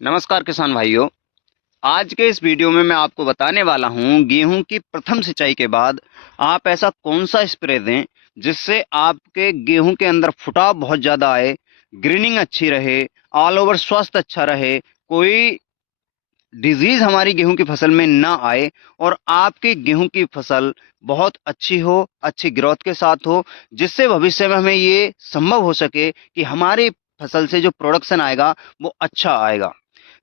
नमस्कार किसान भाइयों। आज के इस वीडियो में मैं आपको बताने वाला हूं गेहूं की प्रथम सिंचाई के बाद आप ऐसा कौन सा स्प्रे दें जिससे आपके गेहूं के अंदर फुटाव बहुत ज़्यादा आए, ग्रीनिंग अच्छी रहे, ऑल ओवर स्वास्थ्य अच्छा रहे, कोई डिजीज हमारी गेहूं की फसल में ना आए और आपकी गेहूं की फसल बहुत अच्छी हो, अच्छी ग्रोथ के साथ हो, जिससे भविष्य में हमें ये संभव हो सके कि हमारी फसल से जो प्रोडक्शन आएगा वो अच्छा आएगा।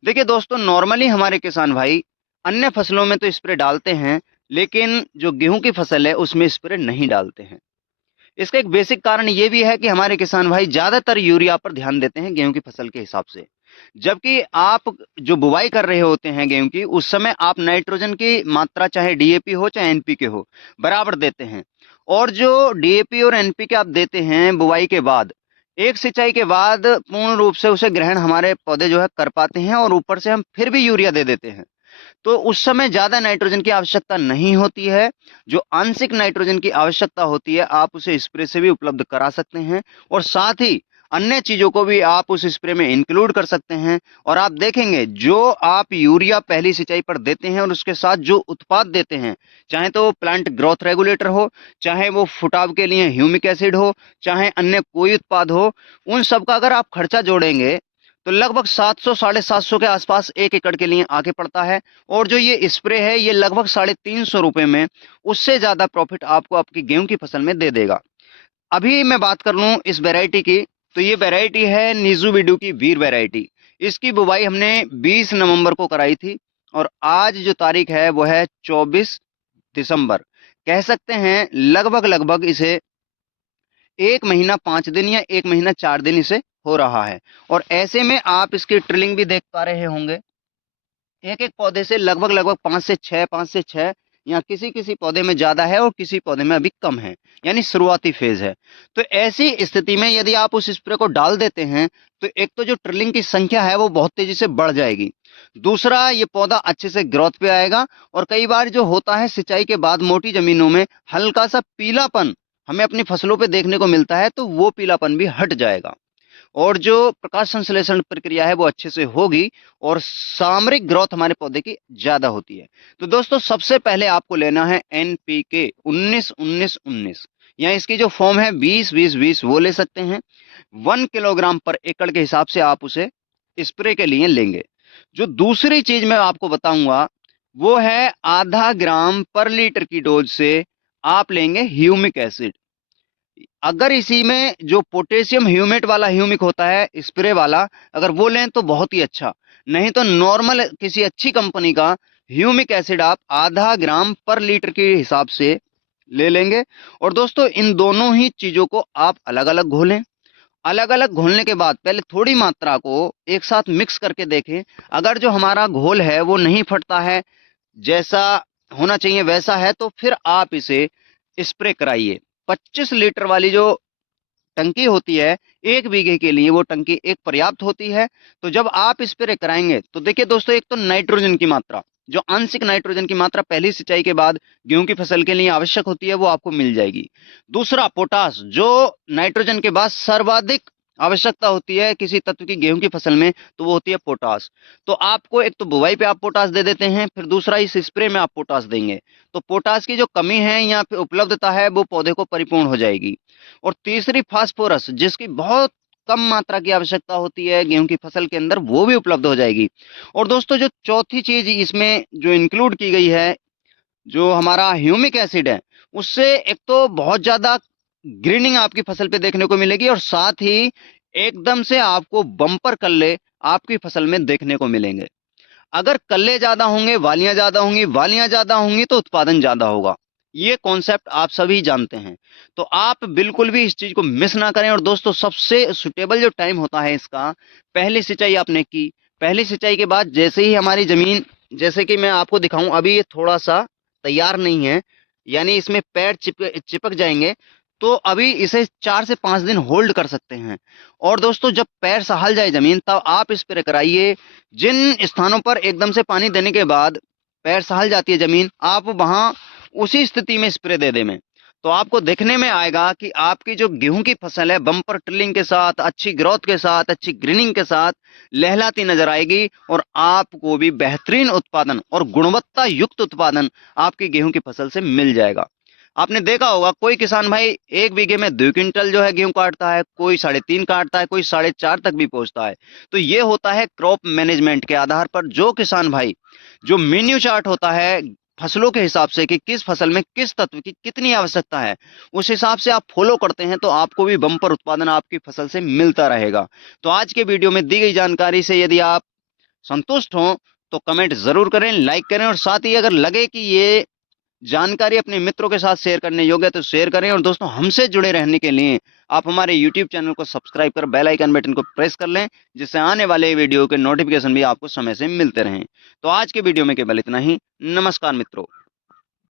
देखिए दोस्तों, नॉर्मली हमारे किसान भाई अन्य फसलों में तो स्प्रे डालते हैं, लेकिन जो गेहूं की फसल है उसमें स्प्रे नहीं डालते हैं। इसका एक बेसिक कारण ये भी है कि हमारे किसान भाई ज्यादातर यूरिया पर ध्यान देते हैं गेहूं की फसल के हिसाब से, जबकि आप जो बुवाई कर रहे होते हैं गेहूं की, उस समय आप नाइट्रोजन की मात्रा चाहे डीएपी हो चाहे एनपीके हो बराबर देते हैं। और जो डीएपी और एनपीके आप देते हैं बुवाई के बाद, एक सिंचाई के बाद पूर्ण रूप से उसे ग्रहण हमारे पौधे जो है कर पाते हैं, और ऊपर से हम फिर भी यूरिया दे देते हैं। तो उस समय ज़्यादा नाइट्रोजन की आवश्यकता नहीं होती है। जो आंशिक नाइट्रोजन की आवश्यकता होती है आप उसे स्प्रे से भी उपलब्ध करा सकते हैं, और साथ ही अन्य चीज़ों को भी आप उस स्प्रे में इंक्लूड कर सकते हैं। और आप देखेंगे जो आप यूरिया पहली सिंचाई पर देते हैं और उसके साथ जो उत्पाद देते हैं, चाहे तो वो प्लांट ग्रोथ रेगुलेटर हो, चाहे वो फुटाव के लिए ह्यूमिक एसिड हो, चाहे अन्य कोई उत्पाद हो, उन सब का अगर आप खर्चा जोड़ेंगे तो लगभग 700 साढ़े 700 के आसपास 1 एकड़ के लिए आके पड़ता है। और जो ये स्प्रे है ये लगभग 350 रुपए में उससे ज्यादा प्रॉफिट आपको आपकी गेहूं की फसल में दे देगा। अभी मैं बात कर लूं इस वैरायटी की, तो ये वैरायटी है नीजू बिडू की वीर वैरायटी। इसकी बुवाई हमने 20 नवंबर को कराई थी, और आज जो तारीख है वो है 24 दिसंबर। कह सकते हैं लगभग लगभग इसे 1 महीना 5 दिन या 1 महीना 4 दिन इसे हो रहा है। और ऐसे में आप इसकी ट्रिलिंग भी देख पा रहे होंगे, एक एक पौधे से लगभग लगभग 5 से 6 या किसी किसी पौधे में ज्यादा है और किसी पौधे में अभी कम है, यानी शुरुआती फेज है। तो ऐसी स्थिति में यदि आप उस स्प्रे को डाल देते हैं तो एक तो जो ट्रिलिंग की संख्या है वो बहुत तेजी से बढ़ जाएगी, दूसरा ये पौधा अच्छे से ग्रोथ पे आएगा। और कई बार जो होता है सिंचाई के बाद मोटी जमीनों में हल्का सा पीलापन हमें अपनी फसलों पे देखने को मिलता है, तो वो पीलापन भी हट जाएगा, और जो प्रकाश संश्लेषण प्रक्रिया है वो अच्छे से होगी, और सामरिक ग्रोथ हमारे पौधे की ज्यादा होती है। तो दोस्तों सबसे पहले आपको लेना है एनपीके 19-19-19, या इसकी जो फॉर्म है 20-20-20 वो ले सकते हैं। 1 किलोग्राम पर एकड़ के हिसाब से आप उसे स्प्रे के लिए लेंगे। जो दूसरी चीज मैं आपको बताऊंगा वो है आधा ग्राम पर लीटर की डोज से आप लेंगे ह्यूमिक एसिड। अगर इसी में जो पोटेशियम ह्यूमेट वाला ह्यूमिक होता है स्प्रे वाला, अगर वो लें तो बहुत ही अच्छा, नहीं तो नॉर्मल किसी अच्छी कंपनी का ह्यूमिक एसिड आप आधा ग्राम पर लीटर के हिसाब से ले लेंगे। और दोस्तों इन दोनों ही चीजों को आप अलग अलग घोलें। अलग अलग घोलने के बाद पहले थोड़ी मात्रा को एक साथ मिक्स करके देखें। अगर जो हमारा घोल है वो नहीं फटता है, जैसा होना चाहिए वैसा है, तो फिर आप इसे स्प्रे कराइए। 25 लीटर वाली जो टंकी होती है 1 बीघे के लिए, वो टंकी एक पर्याप्त होती है। तो जब आप स्प्रे कराएंगे तो देखिए दोस्तों, एक तो नाइट्रोजन की मात्रा, जो आंशिक नाइट्रोजन की मात्रा पहली सिंचाई के बाद गेहूं की फसल के लिए आवश्यक होती है वो आपको मिल जाएगी। दूसरा पोटास, जो नाइट्रोजन के बाद सर्वाधिक आवश्यकता होती है किसी तत्व की गेहूं की फसल में, तो वो होती है पोटास। तो आपको एक तो बुवाई पे आप पोटास दे देते हैं, फिर दूसरा इस स्प्रे में आप पोटास देंगे, तो पोटास की जो कमी है या फिर उपलब्धता है वो पौधे को परिपूर्ण हो जाएगी। और तीसरी फास्फोरस, जिसकी बहुत कम मात्रा की आवश्यकता होती है गेहूं की फसल के अंदर, वो भी उपलब्ध हो जाएगी। और दोस्तों जो चौथी चीज इसमें जो इंक्लूड की गई है, जो हमारा ह्यूमिक एसिड है, उससे एक तो बहुत ज्यादा ग्रीनिंग आपकी फसल पे देखने को मिलेगी, और साथ ही एकदम से आपको बम्पर कल्ले आपकी फसल में देखने को मिलेंगे। अगर कल्ले ज्यादा होंगे, वालियां ज्यादा होंगी, वालियां ज्यादा होंगी तो उत्पादन ज्यादा होगा। ये कॉन्सेप्ट आप सभी जानते हैं, तो आप बिल्कुल भी इस चीज को मिस ना करें। और दोस्तों सबसे सुटेबल जो टाइम होता है इसका, पहली सिंचाई आपने की, पहली सिंचाई के बाद जैसे ही हमारी जमीन, जैसे कि मैं आपको दिखाऊं, अभी ये थोड़ा सा तैयार नहीं है, यानी इसमें पैर चिपक जाएंगे, तो अभी इसे 4 से 5 दिन होल्ड कर सकते हैं। और दोस्तों जब पैर सहल जाए जमीन, तब आप स्प्रे कराइए। जिन स्थानों पर एकदम से पानी देने के बाद पैर सहल जाती है जमीन, आप वहां उसी स्थिति में स्प्रे दे दें। तो आपको देखने में आएगा कि आपकी जो गेहूं की फसल है बम्पर टिल्लिंग के साथ, अच्छी ग्रोथ के साथ, अच्छी ग्रीनिंग के साथ लहलाती नजर आएगी और आपको भी बेहतरीन उत्पादन और गुणवत्ता युक्त उत्पादन आपकी गेहूं की फसल से मिल जाएगा। आपने देखा होगा कोई किसान भाई 1 बीघे में 2 क्विंटल जो है गेहूं काटता है, कोई 3.5 काटता है, कोई 4.5 तक भी पहुंचता है। तो ये होता है क्रॉप मैनेजमेंट के आधार पर जो किसान भाई जो मेन्यू चार्ट होता है फसलों के हिसाब से कि किस फसल में किस तत्व की कितनी आवश्यकता है, उस हिसाब से आप फॉलो करते हैं तो आपको भी बम्पर उत्पादन आपकी फसल से मिलता रहेगा। तो आज के वीडियो में दी गई जानकारी से यदि आप संतुष्ट हो तो कमेंट जरूर करें, लाइक करें और साथ ही अगर लगे कि ये जानकारी अपने मित्रों के साथ शेयर करने योग्य है तो शेयर करें। और दोस्तों हमसे जुड़े रहने के लिए आप हमारे YouTube चैनल को सब्सक्राइब कर बेल आइकन बटन को प्रेस कर लें, जिससे आने वाले वीडियो के नोटिफिकेशन भी आपको समय से मिलते रहें। तो आज के वीडियो में केवल इतना ही। नमस्कार मित्रों।